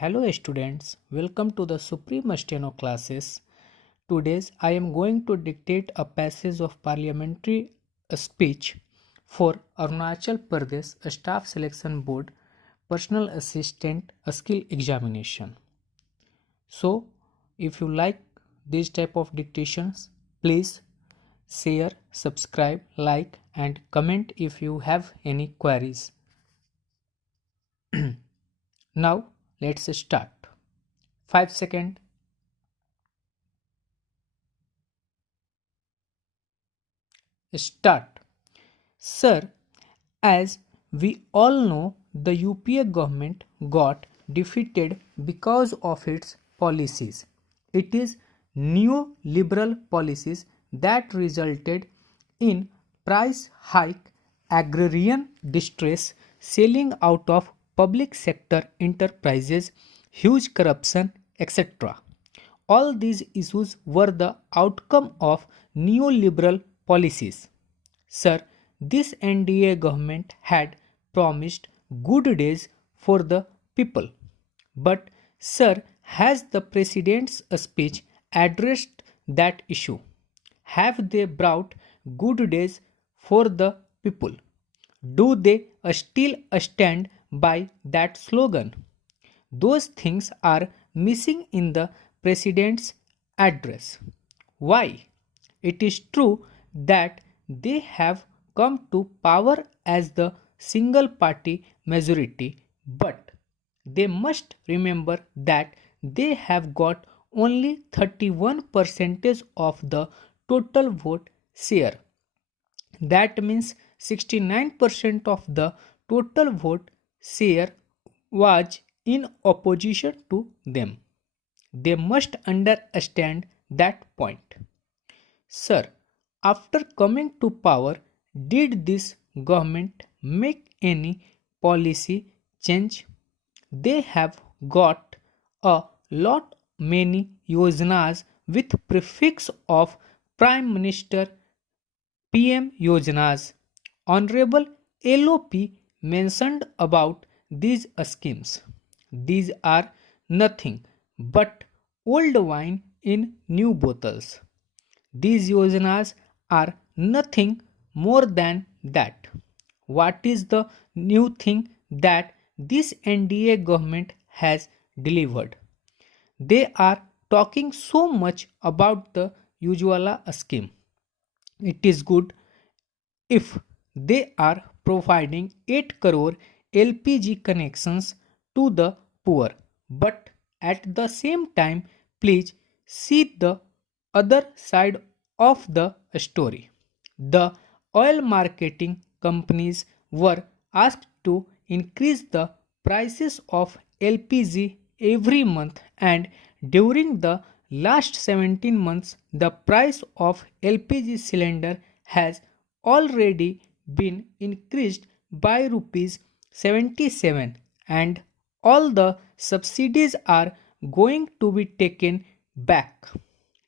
Hello students, welcome to the Supreme Steno classes. Today I am going to dictate a passage of parliamentary speech for Arunachal Pradesh Staff Selection Board Personal Assistant Skill Examination. So, if you like this type of dictations, please share, subscribe, like and comment if you have any queries. Now, let's start. 5 seconds. Start. Sir, as we all know, the UPA government got defeated because of its policies. It is neoliberal policies that resulted in price hike, agrarian distress, selling out of public sector enterprises, huge corruption, etc. All these issues were the outcome of neoliberal policies. Sir, this NDA government had promised good days for the people. But, sir, has the president's speech addressed that issue? Have they brought good days for the people? Do they still stand by that slogan? Those things are missing in the president's address. Why? It is true that they have come to power as the single party majority, but they must remember that they have got only 31% of the total vote share. That means 69% of the total vote share was in opposition to them. They must understand that point. Sir, after coming to power, did this government make any policy change? They have got a lot many yojanas with prefix of Prime Minister PM Yojanas. Honorable LOP mentioned about these schemes. These are nothing but old wine in new bottles. These yojanas are nothing more than that. What is the new thing that this NDA government has delivered? They are talking so much about the Ujjwala scheme. It is good if they are providing 8 crore LPG connections to the poor. But at the same time, please see the other side of the story. The oil marketing companies were asked to increase the prices of LPG every month, and during the last 17 months the price of LPG cylinder has already been increased by rupees 77, and all the subsidies are going to be taken back.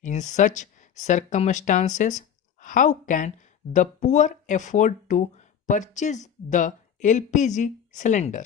In such circumstances, how can the poor afford to purchase the LPG cylinder?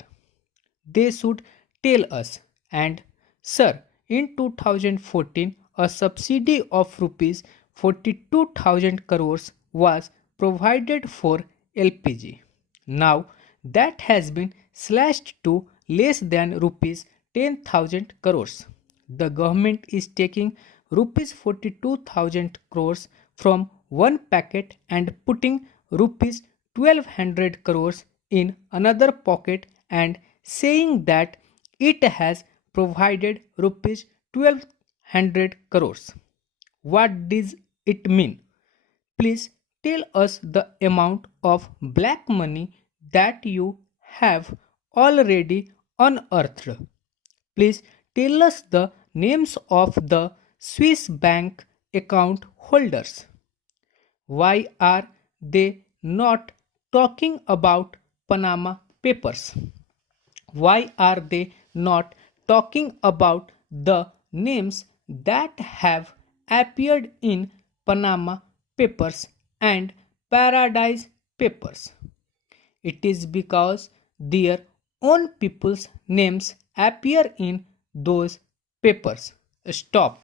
They should tell us. And sir, in 2014, a subsidy of rupees 42,000 crores was provided for LPG. Now that has been slashed to less than rupees 10,000 crores. The government is taking rupees 42,000 crores from one packet and putting rupees 1200 crores in another pocket and saying that it has provided rupees 1200 crores. What does it mean? Please tell us the amount of black money that you have already unearthed. Please tell us the names of the Swiss bank account holders. Why are they not talking about Panama Papers? Why are they not talking about the names that have appeared in Panama Papers and Paradise Papers? It is because their own people's names appear in those papers. Stop.